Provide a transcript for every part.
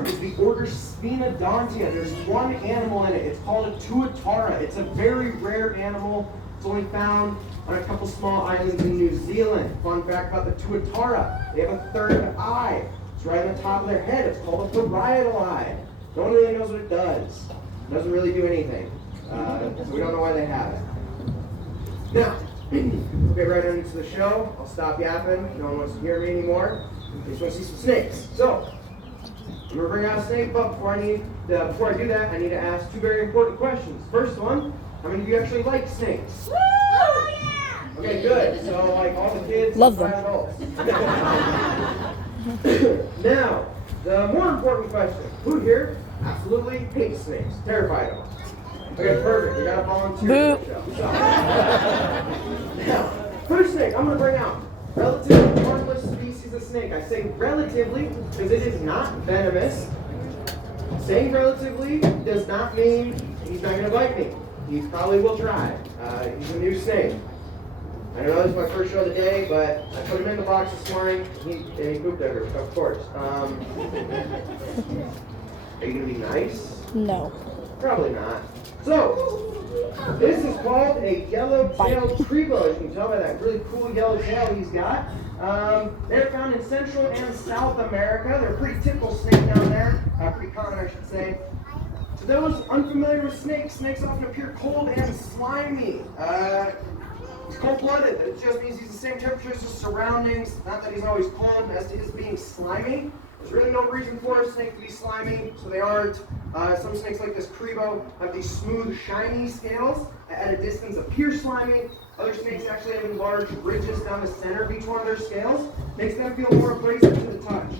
is the order Sphenodontia. There's one animal in it. It's called a tuatara. It's a very rare animal. It's only found on a couple small islands in New Zealand. Fun fact about the tuatara: they have a third eye. It's right on the top of their head. It's called a parietal eye. No one really knows what it does. It doesn't really do anything. So we don't know why they have it. Now, we'll get right into the show. I'll stop yapping. No one wants to hear me anymore. I just want to see some snakes. So, I'm going to bring out a snake, but before I do that, I need to ask two very important questions. First one, how many of you actually like snakes? Oh, yeah! Okay, good. So, like all the kids, love them. Now, the more important question: who here absolutely hates snakes? Terrified of them? Okay, perfect. We got a volunteer. So, now, first snake I'm going to bring out. Relatively harmless species of snake. I say relatively because it is not venomous. Saying relatively does not mean he's not going to bite me. He probably will try. He's a new snake. I know this is my first show of the day, but I put him in the box this morning, and he pooped everywhere, of course. Are you going to be nice? No. Probably not. So, this is called a yellow-tailed Trebo. As you can tell by that really cool yellow tail he's got. They're found in Central and South America. They're a pretty typical snake down there. Pretty common, I should say. To those unfamiliar with snakes, snakes often appear cold and slimy. He's cold-blooded. That just means he's the same temperature as his surroundings. Not that he's always cold. As to his being slimy, there's really no reason for a snake to be slimy, so they aren't. Some snakes like this Trebo have these smooth, shiny scales at a distance appear slimy. Other snakes actually have large ridges down the center of each one of their scales. Makes them feel more abrasive to the touch.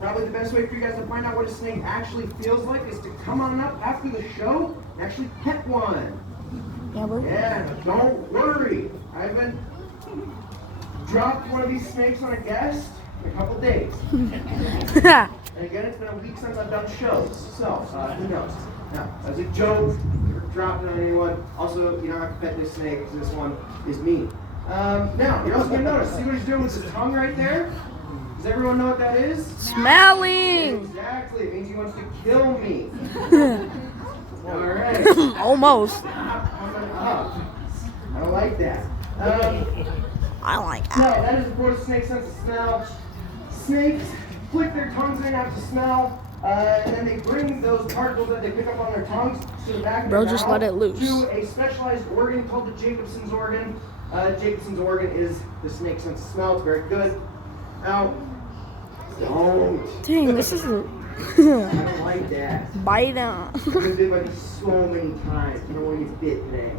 Probably the best way for you guys to find out what a snake actually feels like is to come on up after the show and actually pet one. Yeah, don't worry. I haven't dropped one of these snakes on a guest in a couple days. And again, it's been a week since I've done shows, so who knows? Now, as a joke, never dropped it on anyone. Also, you don't have to pet this snake because this one is mean. Now, you're also going to notice, see what he's doing with his tongue right there? Does everyone know what that is? Smelling! Exactly, it means he wants to kill me. Alright. Almost. Stop coming up. I don't like that. I like No, that. that is, of course, snake's sense of smell. Snakes flick their tongues in out to smell, and then they bring those particles that they pick up on their tongues to the back of Bro, their just mouth let it loose. to a specialized organ called the Jacobson's organ. Jacobson's organ is the snake's sense of smell. It's very good. Now, don't. Dang, this is a I don't like that. bite down. I've been bit by these so many times. I don't want to get bit today.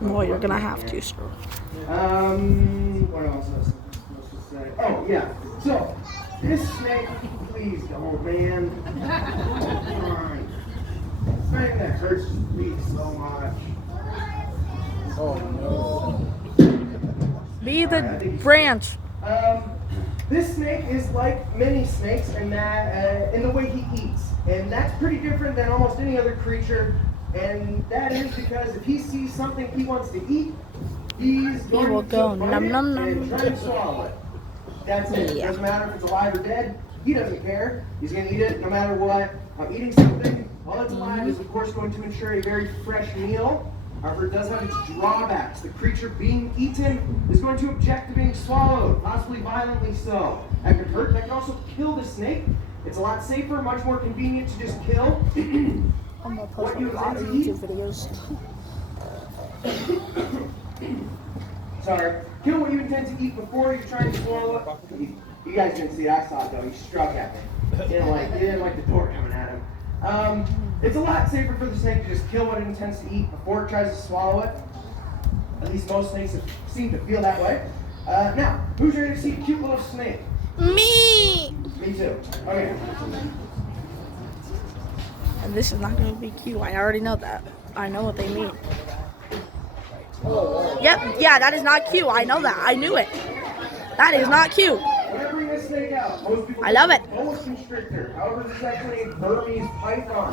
Well, you're gonna have to, sir. What else was I supposed to say? Oh, yeah. So, this snake, please don't, man. Fine. This thing that hurts me so much. Oh, no. Be the branch. This snake is like many snakes in that, in the way he eats. And that's pretty different than almost any other creature. And that is because if he sees something he wants to eat, he's going will to go bite nom, it nom, nom. and try to swallow it. That's it. Yeah. Doesn't matter if it's alive or dead. He doesn't care. He's going to eat it no matter what. Eating something while it's alive is, of course, going to ensure a very fresh meal. However, it does have its drawbacks. The creature being eaten is going to object to being swallowed, possibly violently so. That could hurt. That can also kill the snake. It's a lot safer, much more convenient to just kill. I'm gonna post What you a lot of intend to YouTube videos. Sorry. Kill what you intend to eat before you try to swallow it. You guys didn't see it. I saw it though. He struck at me. He didn't like the door coming at him. It's a lot safer for the snake to just kill what it intends to eat before it tries to swallow it. At least most snakes seem to feel that way. Now, who's ready to see a cute little snake? Me! Me too. Okay. And this is not gonna be cute. I already know that. I know what they mean. Yep, yeah, that is not cute. I know that. I knew it. That is not cute. When I bring this snake out, most people I love it. boa constrictor. However, this is actually a Burmese python.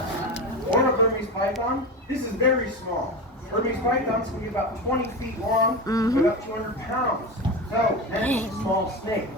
Or a Burmese python. This is very small. Burmese pythons can be about 20 feet long, about 200 pounds. So, that's a small snake.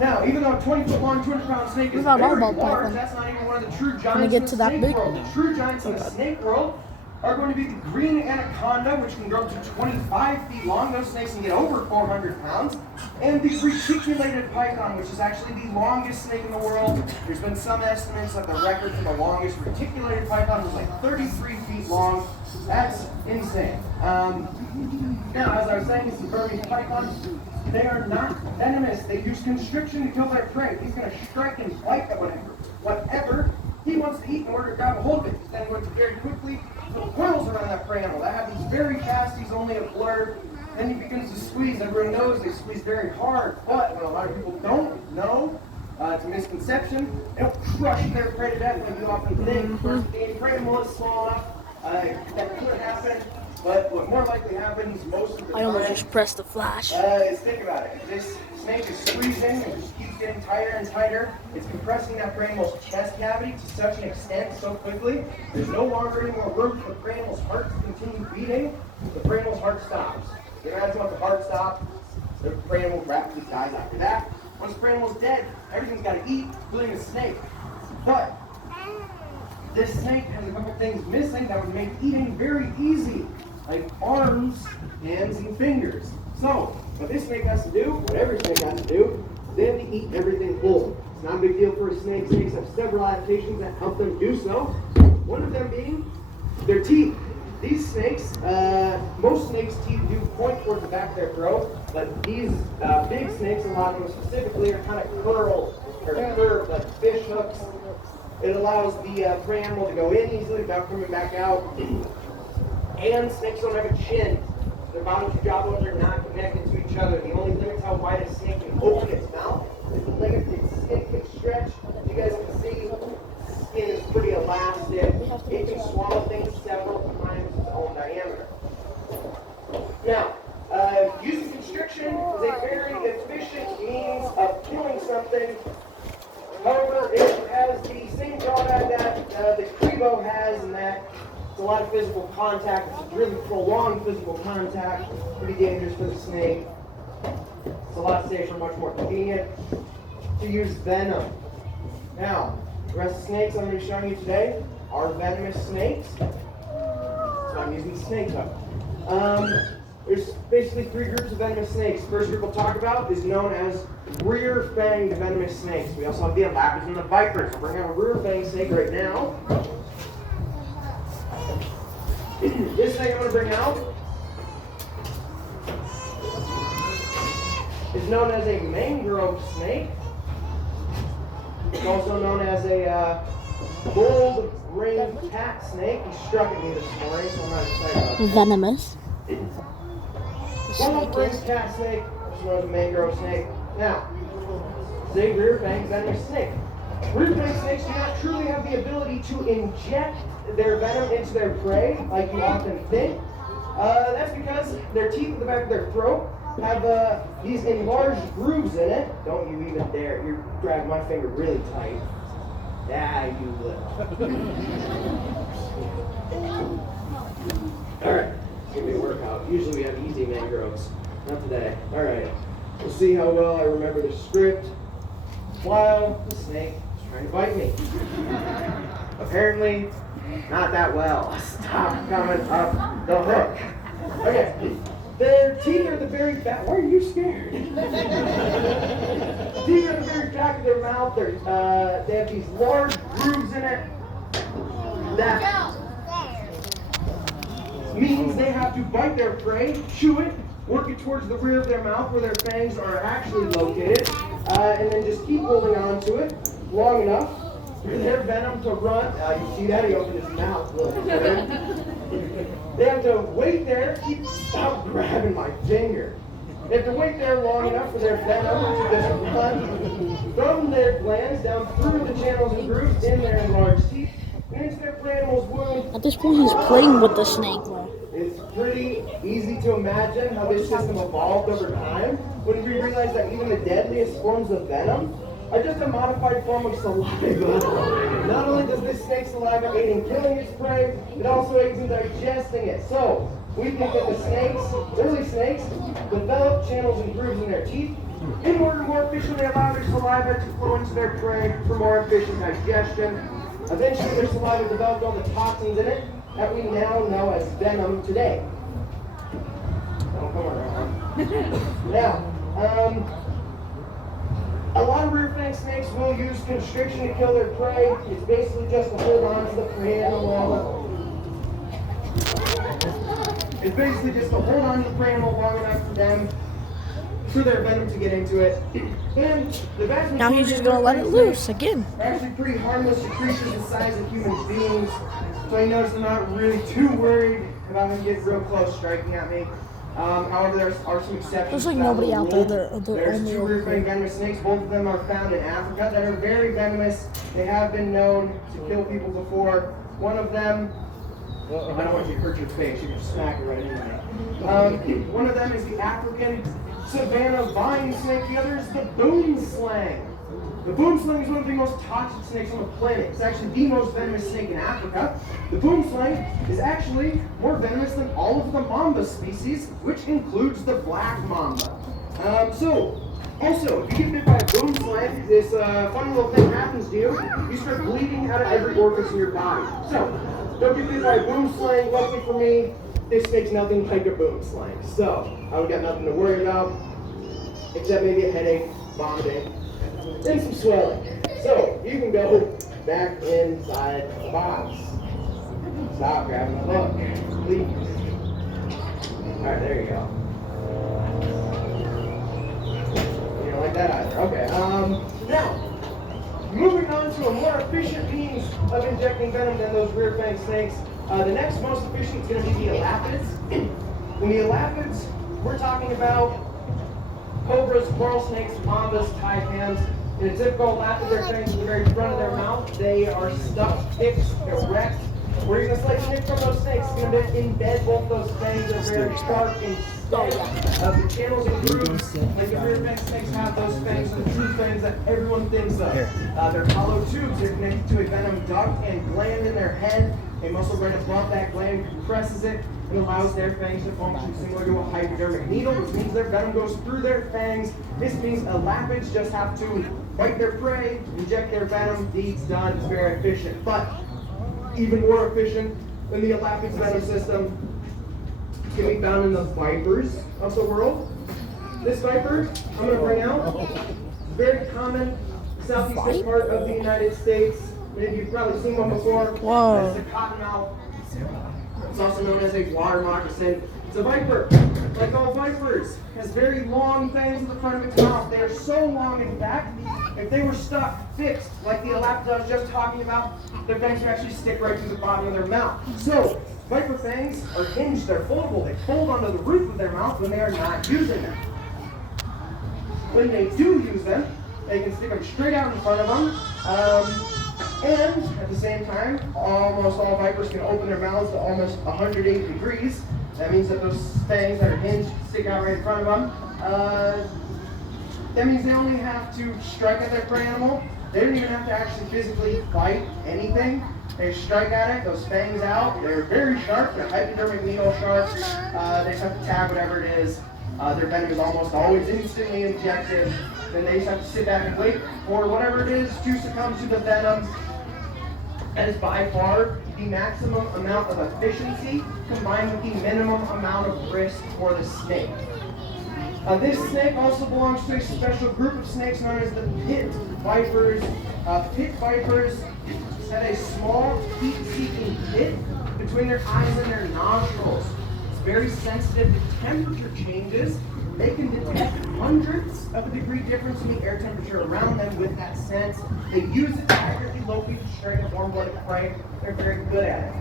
Now, even though a 20-foot long, 200-pound snake is What about very all about large, python? that's not even one of the true we giants get in to the that snake big? world. The true giants in the snake world are going to be the green anaconda, which can grow to 25 feet long. Those snakes can get over 400 pounds. And the reticulated python, which is actually the longest snake in the world. There's been some estimates that the record for the longest reticulated python was like 33 feet long. That's insane. Now, as I was saying, these Burmese pythons, they are not venomous. They use constriction to kill their prey. He's going to strike and bite at whatever he wants to eat in order to grab a hold of it. He's then going to very quickly put coils around that prey animal. That happens very fast. He's only a blur. Then he begins to squeeze. Everyone knows they squeeze very hard. But what a lot of people don't know, it's a misconception, they don't crush their prey to death like you often think. Of course, the prey animal is small enough. That could happen. But what more likely happens most of the I time almost just pressed the flash. is, think about it. This snake is squeezing and just keeps getting tighter and tighter. It's compressing that prey animal's chest cavity to such an extent so quickly, there's no longer any more room for the prey animal's heart to continue beating. The prey animal's heart stops. You imagine what the heart stops, the prey animal rapidly dies after that. Once the prey animal's dead, everything's got to eat, including the snake. But this snake has a couple things missing that would make eating very easy, like arms, hands, and fingers. So, what this snake has to do, what every snake has to do, is they have to eat everything whole. It's not a big deal for a snake. Snakes have several adaptations that help them do so. One of them being their teeth. These snakes, most snakes' teeth do point towards the back of their throat, but these big snakes, a lot of them specifically, are kind of curled or curved like fish hooks. It allows the prey animal to go in easily without coming back out. And snakes don't have a chin. Their bottom two jawbones are not connected to each other. The only limit to how wide a snake can open its mouth is the limit its skin can stretch. As you guys can see, the skin is pretty elastic. It can swallow things several times its own diameter. Now, using constriction is a very efficient means of killing something. However, it has the same drawback that the Crebo has, in that it's a lot of physical contact. It's really prolonged physical contact. Pretty dangerous for the snake. It's a lot safer, much more convenient to use venom. Now, the rest of the snakes I'm going to be showing you today are venomous snakes. So I'm using the snake hook. There's basically three groups of venomous snakes. The first group we'll talk about is known as rear-fanged venomous snakes. We also have the Elapids and the Vipers. We'll bring out a rear-fanged snake right now. This snake I'm going to bring out is known as a mangrove snake. It's also known as a gold-ringed cat snake. He struck at me this morning, so I'm not excited about that. Venomous. Gold-ringed cat snake, also known as a mangrove snake. Now, it's a rear-fanged venomous snake. Rear-fanged snakes do not truly have the ability to inject their venom into their prey, like you often think. That's because their teeth at the back of their throat have these enlarged grooves in it. Don't you even dare. You're grabbing my finger really tight. Yeah, you will. Alright, it's going to be a workout. Usually we have easy mangroves. Not today. Alright, we'll see how well I remember the script while the snake is trying to bite me. Apparently, not that well. Stop coming up the hook. Okay. Their teeth are at the very back. Why are you scared? Teeth are at the very back of their mouth. They have these large grooves in it. That means they have to bite their prey, chew it, work it towards the rear of their mouth where their fangs are actually located, and then just keep holding on to it long enough for their venom to run. You see that? He opened his mouth. Look. They have to wait there. Stop grabbing my finger. They have to wait there long enough for their venom to just run from their glands down through the channels and grooves in their enlarged teeth and into their prey animal's wound. At this point, he's playing with the snake, bro. It's pretty easy to imagine how this system evolved over time when we realized that even the deadliest forms of venom are just a modified form of saliva. Not only does this snake's saliva aid in killing its prey, it also aids in digesting it. So, we think that the snakes, early snakes, developed channels and grooves in their teeth in order to more efficiently allow their saliva to flow into their prey for more efficient digestion. Eventually, their saliva developed all the toxins in it that we now know as venom today. Don't come around. Now, a lot of rear fang snakes will use constriction to kill their prey. It's basically just to hold on to the prey animal. It's basically just to hold on to the prey animal long enough for their venom to get into it. And the vast Now he's just majority gonna of let it snakes loose again. are actually pretty harmless to creatures the size of human beings. So I notice I'm not really too worried about him getting real close striking at me. However, there are some exceptions. There's like to that nobody out there. rule. They're There's only two over rear here. fang venomous snakes. Both of them are found in Africa that are very venomous. They have been known to kill people before. One of them, I don't want you to hurt your face. You can smack it right into me. One of them is the African savanna vine snake. The other is the boomslang. The boomslang is one of the most toxic snakes on the planet. It's actually the most venomous snake in Africa. The boomslang is actually more venomous than all of the mamba species, which includes the black mamba. Also, if you get bit by a boomslang, this funny little thing happens to you. You start bleeding out of every orifice in your body. So, don't get bit by a boomslang. Luckily for me, this snake's nothing like a boomslang. So, I don't got nothing to worry about, except maybe a headache, vomiting, and some swelling. So, you can go back inside the box. Stop grabbing the hook, please. Alright, there you go. You don't like that either. Okay, now, moving on to a more efficient means of injecting venom than those rear fang snakes. The next most efficient is going to be the elapids. When the elapids, we're talking about cobras, coral snakes, mambas, taipans. In a typical elapid, their fangs at the very front of their mouth. They are stuck, fixed, erect. Where you're going to slice nick from those snakes, it's going to embed both those fangs. They're very sharp and stiff. The channels and grooves, like the rear fang snakes have those fangs, the true fangs that everyone thinks of. They're hollow tubes. They're connected to a venom duct and gland in their head. A muscle right above that gland compresses it and allows their fangs to function similar to a hypodermic needle, which means their venom goes through their fangs. This means elapids just have to bite their prey, inject their venom, deed's done. It's very efficient. But even more efficient than the elapids venom system can be found in the vipers of the world. This viper I'm going to bring out, very common southeastern part of the United States. Maybe you've probably seen one before. Whoa. It's a cottonmouth. It's also known as a water moccasin. It's a viper. Like all vipers, has very long fangs at the front of its mouth. They are so long, in fact, if they were stuck fixed, like the elapids I was just talking about, their fangs would actually stick right to the bottom of their mouth. So, viper fangs are hinged, they're foldable. They fold onto the roof of their mouth when they are not using them. When they do use them, they can stick them straight out in front of them. And at the same time, almost all vipers can open their mouths to almost 180 degrees. That means that those fangs that are hinged stick out right in front of them. That means they only have to strike at their prey animal. They don't even have to actually physically bite anything. They strike at it, those fangs out. They're very sharp, they're hypodermic needle sharp. They just have to tag whatever it is. Their venom is almost always instantly injected. Then they just have to sit back and wait for whatever it is to succumb to the venom. That is by far the maximum amount of efficiency combined with the minimum amount of risk for the snake. This snake also belongs to a special group of snakes known as the pit vipers. Pit vipers have a small heat-seeking pit between their eyes and their nostrils. It's very sensitive to temperature changes. They can detect hundreds of a degree difference in the air temperature around them with that sense. They use it to accurately locate and strike a warm-blooded prey. They're very good at it.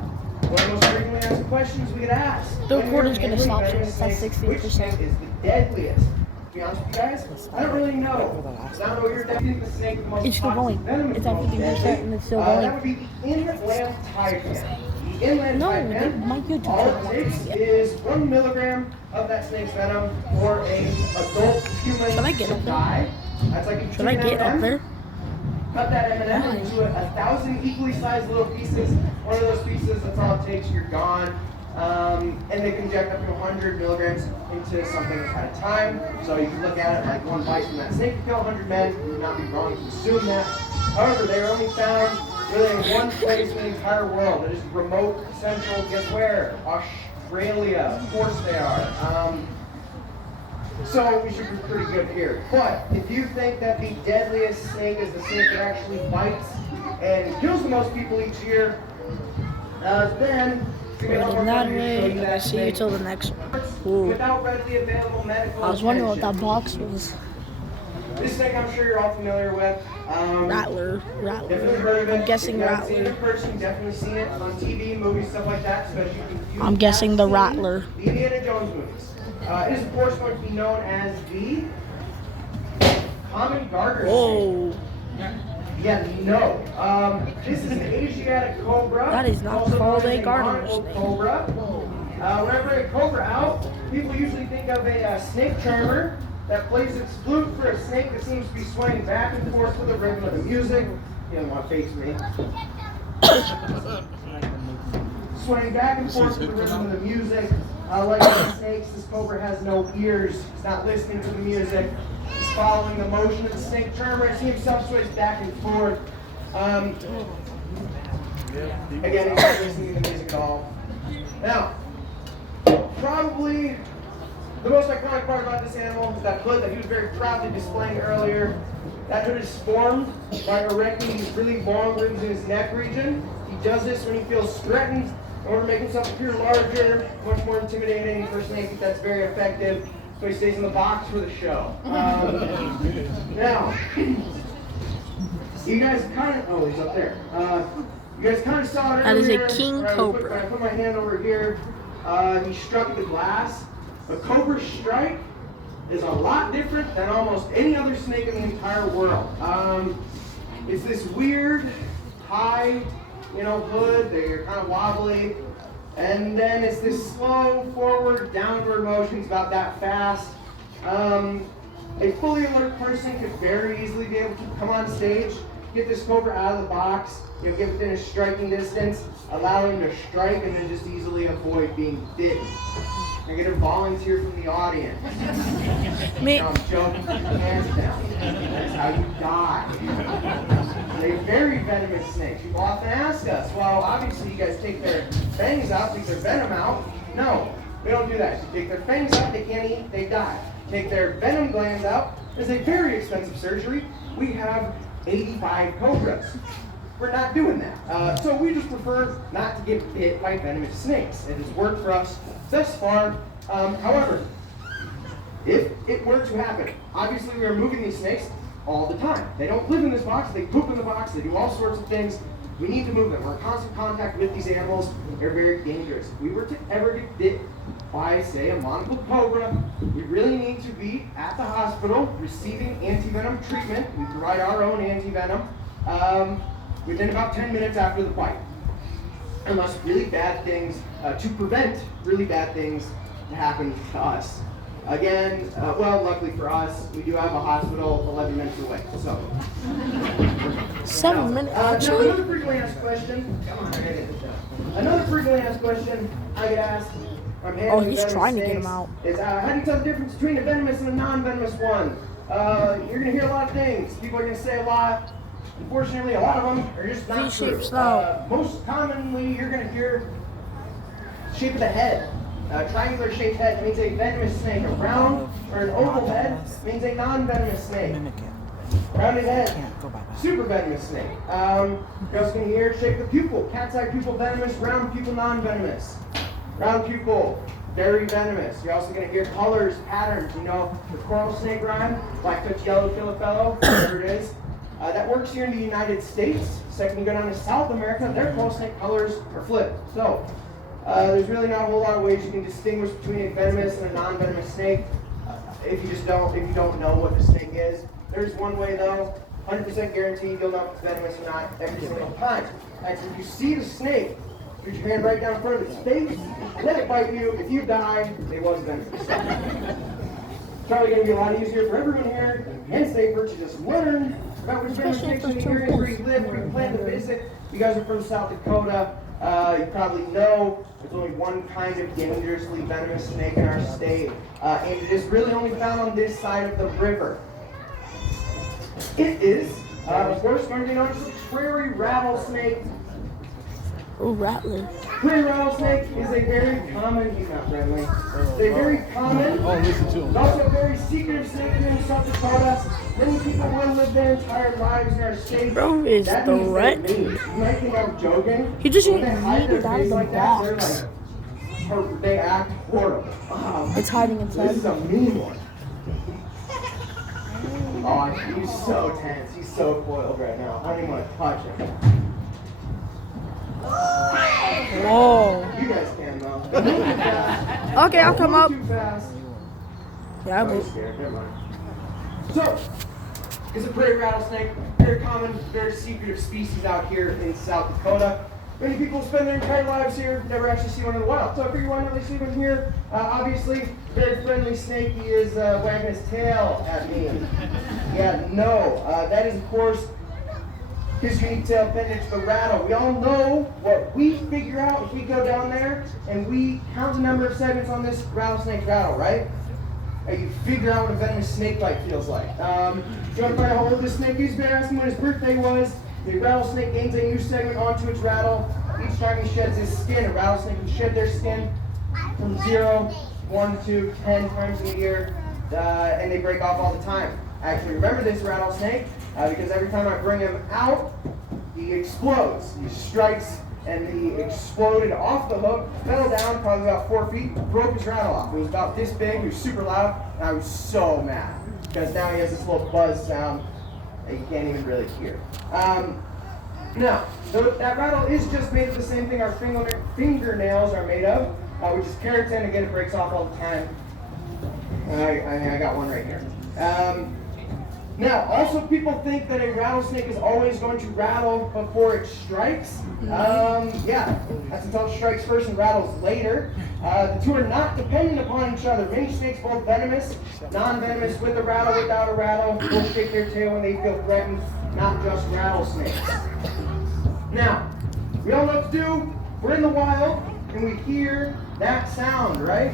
One of the most frequently asked questions we get asked. The recording's gonna stop soon. It's at 60%. Which snake is the deadliest? To be honest with you guys, I don't really know. I don't know what you're thinking. The snake with the most It's still toxic going. venom is It's the at most 50% deadly. and it's still That going. would be the inland taipan. The inland No, taipan, my YouTube all channel it takes is 1 milligram of that snake's venom for an adult human Should I get to up there? die. That's like a Should I get up there? Cut that M&M into 1,000 equally sized little pieces. One of those pieces, that's all it takes, you're gone. And they can inject up to 100 milligrams into something at a time. So you can look at it like one bite from that snake to kill 100 men. You would not be wrong to assume that. However, they are only found really in one place in the entire world. It is remote, central, guess where? Australia. Of course they are. So we should be pretty good here. But if you think that the deadliest snake is the snake that actually bites and kills the most people each year, then Going that way. I'll see you till the next one. without readily available medical I was wondering what attention. that box was. This snake I'm sure you're all familiar with. Rattler. Definitely heard of it. I'm guessing If you haven't seen it in Rattler. person, definitely seen it on TV, movies, stuff like that. Especially if you I'm guessing the have seen Rattler. The Indiana Jones movies. It is of course going to be known as the common garter snake. Whoa. Yeah, no. This is an Asiatic cobra. That is not also called known a as garter monocle snake. Cobra. Whenever a cobra out, people usually think of a snake charmer that plays its flute for a snake that seems to be swaying back and forth with the rhythm of the music. You don't want to face me. Swaying back and forth with the rhythm of the music. Like the snakes, this cobra has no ears. It's not listening to the music. It's following the motion of the snake charmer as he himself sways back and forth. Again, he's not listening to the music at all. Now, probably the most iconic part about this animal is that hood that he was very proudly displaying earlier. That hood is formed by erecting these really long ribs in his neck region. He does this when he feels threatened in order to make himself appear larger, much more intimidating. Personally, I think that's very effective. So he stays in the box for the show. Now, you guys kind of, oh, he's up there. You guys kind of saw it That is a earlier. king When cobra. I put my hand over here, he struck the glass. A cobra strike is a lot different than almost any other snake in the entire world. It's this weird, high, hood. They're kind of wobbly. And then it's this slow forward, downward motion. It's about that fast. A fully alert person could very easily be able to come on stage, get this cobra out of the box, get within a striking distance, allow him to strike, and then just easily avoid being bitten. I get a volunteer from the audience. Me. No, I'm joking. Keep your hands down. That's how you die. They're very venomous snakes. People often ask us, well, obviously you guys take their fangs out, take their venom out. No, we don't do that. You take their fangs out, they can't eat, they die. Take their venom glands out. It's a very expensive surgery. We have 85 cobras. We're not doing that. So we just prefer not to get bit by venomous snakes. It has worked for us thus far. However, if it were to happen, obviously we are moving these snakes all the time. They don't live in this box, they poop in the box, they do all sorts of things. We need to move them. We're in constant contact with these animals. They're very dangerous. If we were to ever get bit by, say, a monocle cobra, we really need to be at the hospital receiving anti-venom treatment. We provide our own anti-venom within about 10 minutes after the bite. Unless really bad things, to prevent really bad things to happen to us. Again, well, luckily for us, we do have a hospital 11 minutes away, so. 7 minutes, Now, actually? another frequently asked question. Come on, I gotta get this done. Another frequently asked question I get asked. Oh, he's trying to get him out. Is how do you tell the difference between a venomous and a non-venomous one? You're gonna hear a lot of things. People are gonna say a lot. Unfortunately, a lot of them are just not true. V-shaped snout. Most commonly, you're gonna hear shape of the head. Triangular shaped head means a venomous snake. A round or an oval head means a non-venomous snake. Rounded head, super venomous snake. You're also going to hear shape of the pupil. Cat's eye pupil venomous, round pupil non-venomous. Round pupil, very venomous. You're also going to hear colors, patterns. The coral snake rhyme, black touch yellow, kill a fellow, whatever it is. That works here in the United States. Second, you go down to South America, their coral snake colors are flipped. So, there's really not a whole lot of ways you can distinguish between a venomous and a non-venomous snake if you don't know what the snake is. There's one way though, 100% guaranteed you'll know if it's venomous or not every single time. And so if you see the snake, put your hand right down in front of its face, let it bite you. If you die, it was venomous. It's probably going to be a lot easier for everyone here and safer to just learn about which venomous snakes in the areas where you live, where you plan to visit. You guys are from South Dakota. You probably know there's only one kind of dangerously venomous snake in our state, and it is really only found on this side of the river. It is, of course, going to be known as the prairie rattlesnake. Oh, rattler. Prairie rattlesnake is a very common, he's not friendly, it's a very common, it's also a very secretive snake here in South Dakota. Many people will live their entire lives in our state. Bro is That means they're mean. threatening. You might think I'm joking. He just When they hide their yeeted out of face the like that, they're box. like, they act horrible. It's hiding This inside. is a mean one. Oh, he's so tense. He's so coiled right now. I don't even want to touch him. Whoa. You guys can though. Don't move too fast. Okay, I'll come up. Don't move too fast. Yeah, I Oh, you're will. scared. Never mind. So, it's a prairie rattlesnake. Very common, very secretive species out here in South Dakota. Many people spend their entire lives here, never actually see one in the wild. So if you want to really see one here, obviously, very friendly snake. He is wagging his tail at me. Yeah, no. That is, of course, his unique tail appendage, the rattle. We all know what we figure out if we go down there and we count the number of segments on this rattlesnake rattle, right? You figure out what a venomous snake bite feels like. If you want to find out how old this snake is, you better ask him when his birthday was. The rattlesnake gains a new segment onto its rattle. Each time he sheds his skin, a rattlesnake can shed their skin from 0, 1, 2, 10 times a year, and they break off all the time. I actually remember this rattlesnake because every time I bring him out, he explodes. He strikes, and he exploded off the hook, fell down probably about 4 feet, broke his rattle off. It was about this big, he was super loud, and I was so mad because now he has this little buzz sound that you can't even really hear. Now, that rattle is just made of the same thing our fingernails are made of, which is keratin. Again, it breaks off all the time. I got one right here. Now, also people think that a rattlesnake is always going to rattle before it strikes. Yeah, that's until it strikes first and rattles later. The two are not dependent upon each other. Many snakes, both venomous, non-venomous, with a rattle, without a rattle, will shake their tail when they feel threatened, not just rattlesnakes. Now, we all know what to do. We're in the wild, and we hear that sound, right?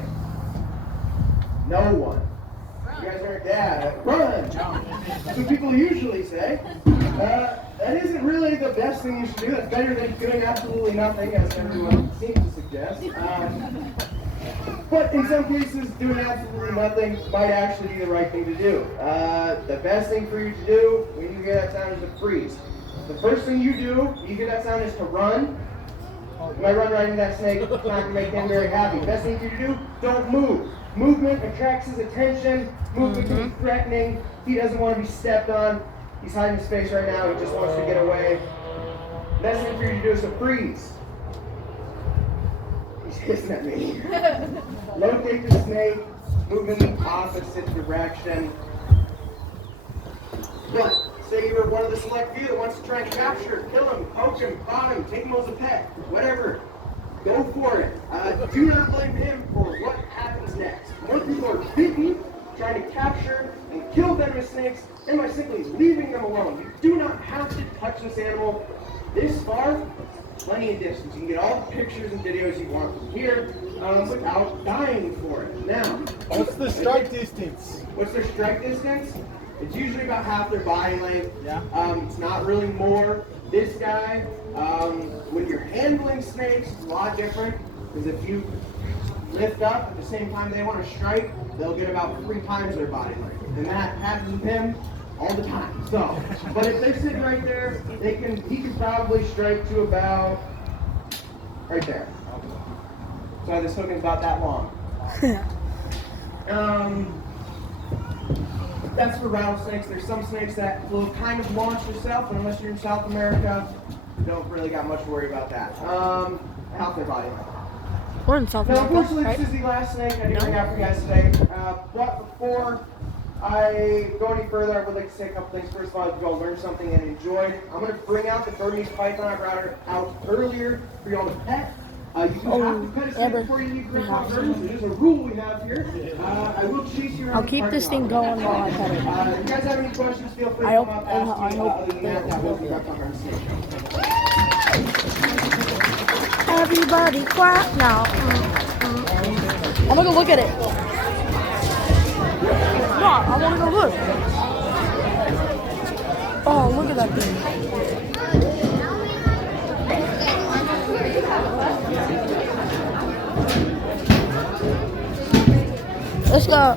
No one. You guys are, yeah, run! That's what people usually say. That isn't really the best thing you should do. That's better than doing absolutely nothing, as everyone seems to suggest. But in some cases, doing absolutely nothing might actually be the right thing to do. The best thing for you to do when you hear that sound is to freeze. The first thing you do when you hear that sound is to run. You might run right into that snake. It's not going to make him very happy. Best thing for you to do, don't move. Movement attracts his attention. Movement can be threatening. He doesn't want to be stepped on. He's hiding his face right now. He just wants to get away. Best thing for you to do is to freeze. He's hissing at me. Locate the snake. Move in the opposite direction. But say you're one of the select few that wants to try and capture, kill him, poke him, pot him, take him as a pet, whatever. Go for it. Do not blame him for what happens next. Most people are bitten, trying to capture and kill venomous snakes, and by simply leaving them alone. You do not have to touch this animal this far, plenty of distance. You can get all the pictures and videos you want from here without dying for it. Now, what's the strike distance? What's their strike distance? It's usually about half their body length. Yeah. It's not really more. This guy, when you're handling snakes, it's a lot different. Because if you lift up at the same time they want to strike, they'll get about 3 times their body length. And that happens with him all the time. So, but if they're sitting right there, he can probably strike to about right there. So this hook is about that long. That's for rattlesnakes. There's some snakes that will kind of launch yourself, and unless you're in South America, you don't really got much to worry about that. Help their body length. We're in South Now, America, unfortunately, right? this is the last snake I do bring out for you guys today. But before I go any further, I would like to say a couple things. First of all, if you all learned something and enjoyed, I'm going to bring out the Burmese python I brought out earlier for you all to pet. You do have to pet a snake before you leave Grandpa Burns. It is a rule we have here. I will chase you around. I'll keep this thing going while I pet it. If you guys have any questions, feel free to I come hope- up, ask I me. hope Other than that, that will be Grandpa Burns' snake. Everybody quiet now. I'm gonna go look at it. No, I wanna go look. Oh, look at that thing. Let's go.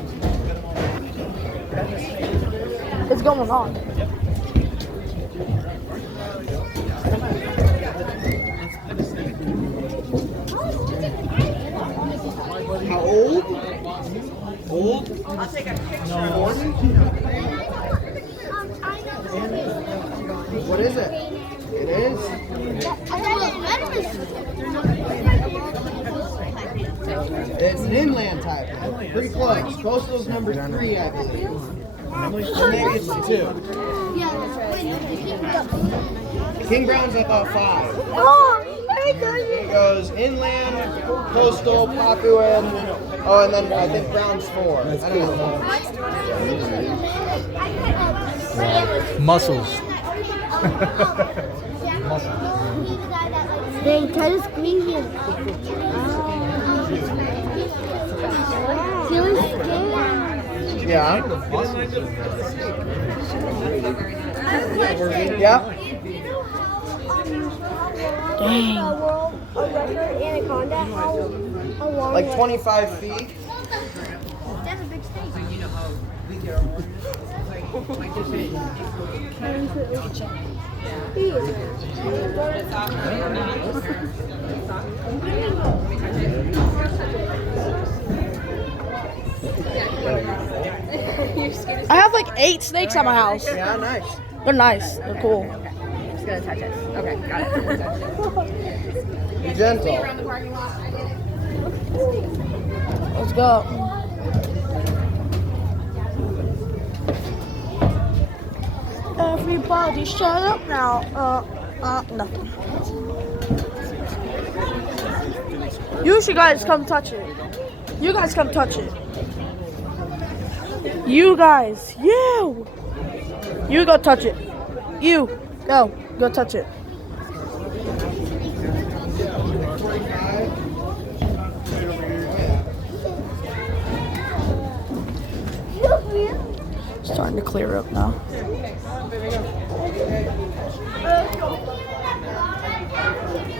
It's going on. How old? Old? I'll take a picture. What is it? It is? It's an inland type. Pretty close. Coastal's number 3, I believe. Maybe it's 2. King Brown's about 5. It goes inland, coastal, Papuan. Oh, and then I think Brown's 4. I don't know. Muscles. They try to squeeze you. She was scared. Yeah. Yeah. Dang. A record anaconda, how long? Like 25 feet. That's a big snake. I have like 8 snakes at my house. Yeah, nice. They're nice. They're cool. Just gonna touch it. Okay, got it. Be gentle. Let's go. Everybody shut up now. Nothing. You should guys come touch it. You guys come touch it. You guys. You. You go touch it. You. Go. Go touch it. Starting to clear up now.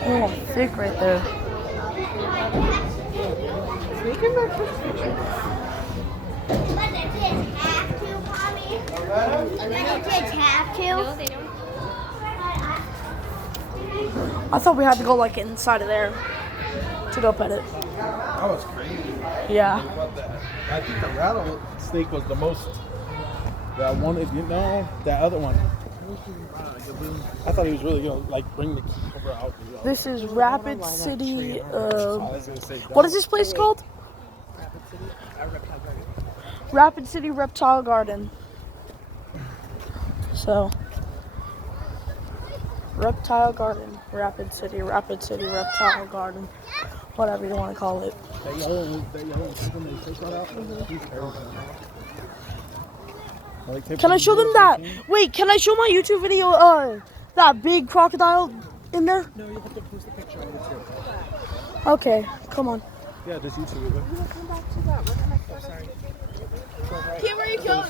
Oh, thick right there. I thought we had to go like inside of there to go pet it. That was crazy. Yeah. I think the rattlesnake was the most. That one, that other one. I thought he was really gonna like bring the cobra out. This is Rapid City. I was gonna say. What is this place called? Rapid City Reptile Garden. So, Reptile Garden, Rapid City Reptile Garden, whatever you want to call it. That yellow chicken they take that out. He's terrifying. Can I show them that? Wait, can I show my YouTube video? That big crocodile in there? No, you have to post a picture of it too. Okay, come on. Yeah, just YouTube it. Come back to that. What am I? Oh, sorry. Where are you going?